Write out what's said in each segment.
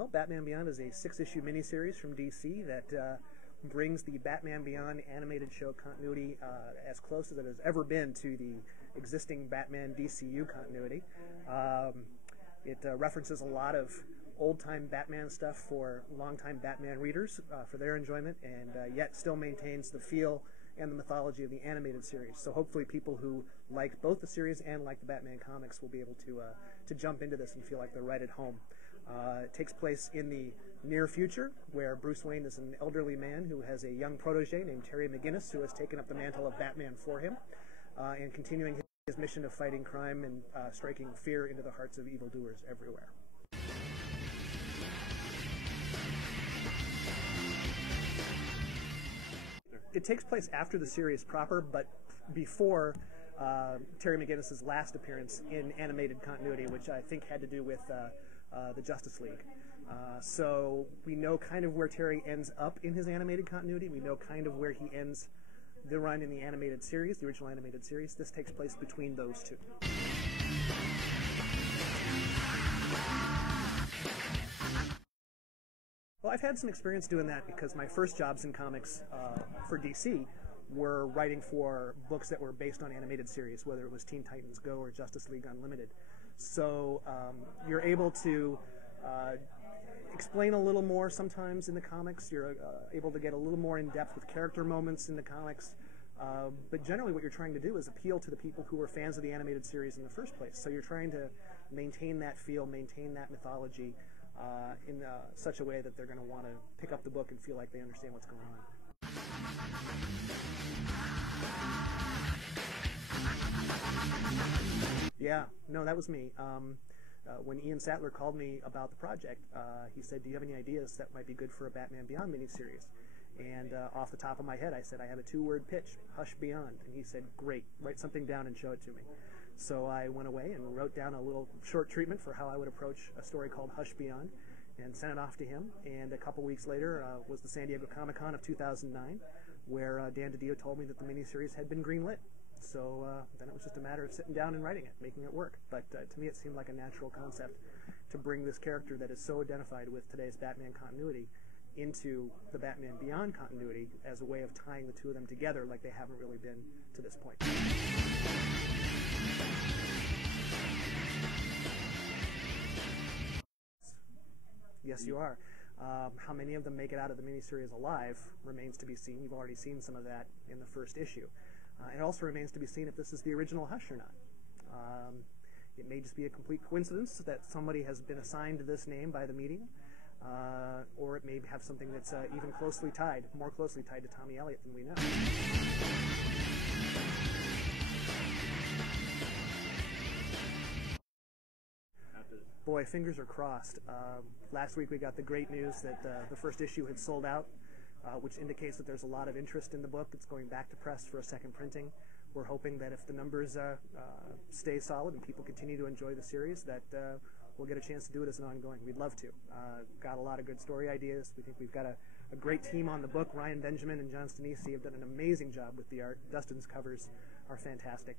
Well, Batman Beyond is a 6-issue miniseries from DC that brings the Batman Beyond animated show continuity as close as it has ever been to the existing Batman DCU continuity. It references a lot of old-time Batman stuff for long-time Batman readers for their enjoyment, and yet still maintains the feel and the mythology of the animated series. So hopefully people who like both the series and like the Batman comics will be able to jump into this and feel like they're right at home. It takes place in the near future, where Bruce Wayne is an elderly man who has a young protege named Terry McGinnis, who has taken up the mantle of Batman for him, and continuing his mission of fighting crime and striking fear into the hearts of evildoers everywhere. It takes place after the series proper, but before Terry McGinnis' last appearance in animated continuity, which I think had to do with the Justice League. So we know kind of where Terry ends up in his animated continuity. We know kind of where he ends the run in the animated series, the original animated series. This takes place between those two. Well, I've had some experience doing that because my first jobs in comics for DC were writing for books that were based on animated series, whether it was Teen Titans Go or Justice League Unlimited. So you're able to explain a little more sometimes in the comics. You're able to get a little more in depth with character moments in the comics. But generally what you're trying to do is appeal to the people who were fans of the animated series in the first place. So you're trying to maintain that feel, maintain that mythology in such a way that they're going to want to pick up the book and feel like they understand what's going on. Yeah, no, that was me. When Ian Sattler called me about the project, he said, do you have any ideas that might be good for a Batman Beyond miniseries? And off the top of my head, I said, I have a 2-word pitch, Hush Beyond. And he said, great, write something down and show it to me. So I went away and wrote down a little short treatment for how I would approach a story called Hush Beyond and sent it off to him. And a couple weeks later was the San Diego Comic-Con of 2009, where Dan DiDio told me that the miniseries had been greenlit. So then it was just a matter of sitting down and writing it, making it work. But to me it seemed like a natural concept to bring this character that is so identified with today's Batman continuity into the Batman Beyond continuity as a way of tying the two of them together like they haven't really been to this point. Yes, you are. How many of them make it out of the miniseries alive remains to be seen. You've already seen some of that in the first issue. It also remains to be seen if this is the original Hush or not. It may just be a complete coincidence that somebody has been assigned this name by the media, or it may have something that's even closely tied, more closely tied to Tommy Elliott than we know. Boy, fingers are crossed. Last week we got the great news that the first issue had sold out, which indicates that there's a lot of interest in the book. It's going back to press for a second printing. We're hoping that if the numbers stay solid and people continue to enjoy the series, that we'll get a chance to do it as an ongoing. We'd love to. Got a lot of good story ideas. We think we've got a great team on the book. Ryan Benjamin and John Stanisi have done an amazing job with the art. Dustin's covers are fantastic.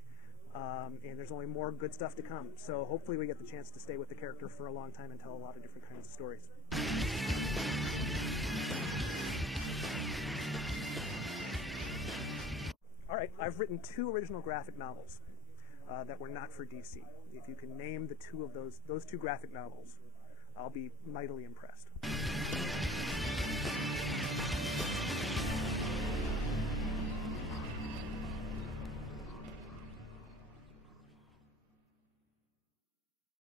And there's only more good stuff to come. So hopefully we get the chance to stay with the character for a long time and tell a lot of different kinds of stories. All right, I've written 2 original graphic novels that were not for DC. If you can name the 2 of those 2 graphic novels, I'll be mightily impressed.